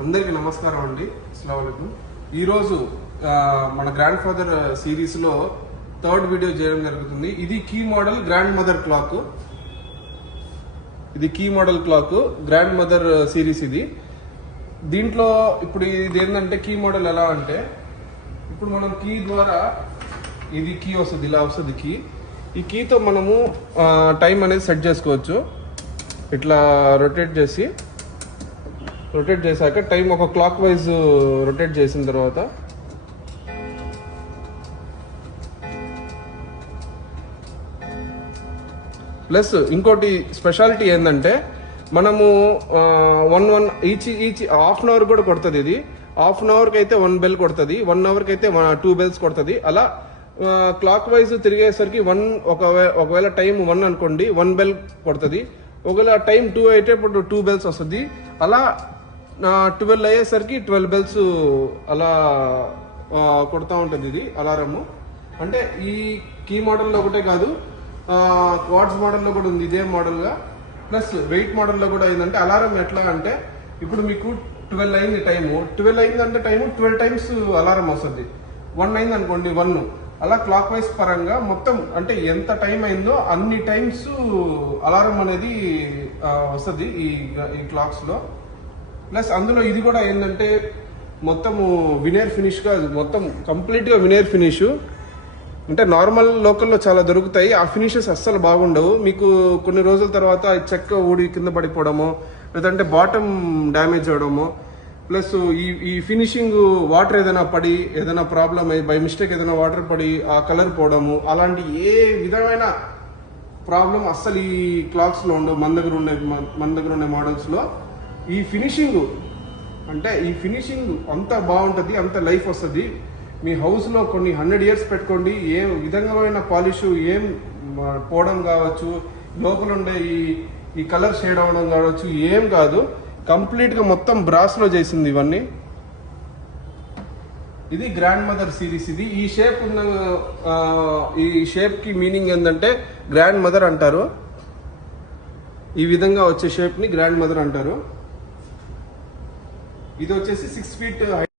అందరికీ నమస్కారం అండి. అస్సలాము అలైకుం. ఈరోజు మన గ్రాండ్ ఫాదర్ సిరీస్లో థర్డ్ వీడియో చేయడం జరుగుతుంది. ఇది key model grandmother clock. ఇది key model clock grandmother series. ఇది దీంట్లో ఇప్పుడు ఇది ఏంటంటే కీ మోడల్ ఎలా అంటే, ఇప్పుడు మనం కీ ద్వారా ఇది కీ వస్తుంది, ఇలా వస్తుంది కీ. ఈ కీతో మనము టైం అనేది సెట్ చేసుకోవచ్చు. ఇట్లా రొటేట్ చేశాక టైం ఒక క్లాక్ వైజ్ రొటేట్ చేసిన తర్వాత ప్లస్ ఇంకోటి స్పెషాలిటీ ఏంటంటే, మనము ఈచ్ హాఫ్ అన్ అవర్ కూడా కొడుతుంది. ఇది హాఫ్ అన్ అవర్కి అయితే 1 బెల్ కొడుతుంది, 1 అవర్కి అయితే 2 బెల్స్ కొడుతుంది. అలా క్లాక్ వైజ్ తిరిగేసరికి ఒకవేళ టైం 1 అనుకోండి, 1 బెల్ కొడుతుంది. ఒకవేళ టైం 2 అయితే ఇప్పుడు 2 బెల్స్ వస్తుంది. అలా 12 అయ్యేసరికి 12 బెల్స్ అలా కొడుతూ ఉంటుంది ఇది అలారము. అంటే ఈ కీ మోడల్లో ఒకటే కాదు, క్వార్ట్జ్ మోడల్లో కూడా ఉంది ఇదే మోడల్గా. ప్లస్ వెయిట్ మోడల్లో కూడా అయిందంటే అలారం ఎట్లా అంటే, ఇప్పుడు మీకు 12 అయింది టైము, 12 అయిందంటే టైము 12 టైమ్స్ అలారం వస్తుంది. 1 అయింది అనుకోండి 1, అలా క్లాక్ వైజ్ పరంగా మొత్తం అంటే ఎంత టైం అయిందో అన్ని టైమ్స్ అలారం అనేది వస్తుంది ఈ క్లాక్స్లో. ప్లస్ అందులో ఇది కూడా ఏంటంటే మొత్తము వినేర్ ఫినిష్గా, మొత్తం కంప్లీట్గా వినేర్ ఫినిష్. అంటే నార్మల్ లోకల్లో చాలా దొరుకుతాయి, ఆ ఫినిషెస్ అస్సలు బాగుండవు. మీకు కొన్ని రోజుల తర్వాత చెక్క ఊడి కింద పడిపోవడము, లేదంటే బాటమ్ డ్యామేజ్ అవ్వడము, ప్లస్ ఈ ఫినిషింగ్ వాటర్ ఏదైనా పడి ఏదైనా ప్రాబ్లం అయ్యి బై మిస్టేక్ ఏదైనా వాటర్ పడి ఆ కలర్ పోవడము, అలాంటి ఏ విధమైన ప్రాబ్లం అస్సలు ఈ క్లాక్స్లో ఉండవు. మన దగ్గర ఉండే మోడల్స్లో ఈ ఫినిషింగ్ అంటే అంత బాగుంటుంది, అంత లైఫ్ వస్తుంది. మీ హౌస్లో కొన్ని 100 ఇయర్స్ పెట్టుకోండి, ఏ విధంగా పాలిష్ ఏం పోవడం కావచ్చు, లోపల ఉండే ఈ కలర్ షేడ్ అవ్వడం కావచ్చు, ఏం కాదు. కంప్లీట్గా మొత్తం బ్రాస్లో చేసింది ఇవన్నీ. ఇది గ్రాండ్ మదర్ సిరీస్. ఇది ఈ షేప్ ఉన్న ఈ షేప్కి మీనింగ్ ఏంటంటే గ్రాండ్ మదర్ అంటారు. ఈ విధంగా వచ్చే షేప్ని గ్రాండ్ మదర్ అంటారు. ఇది వచ్చేసి 6 ఫీట్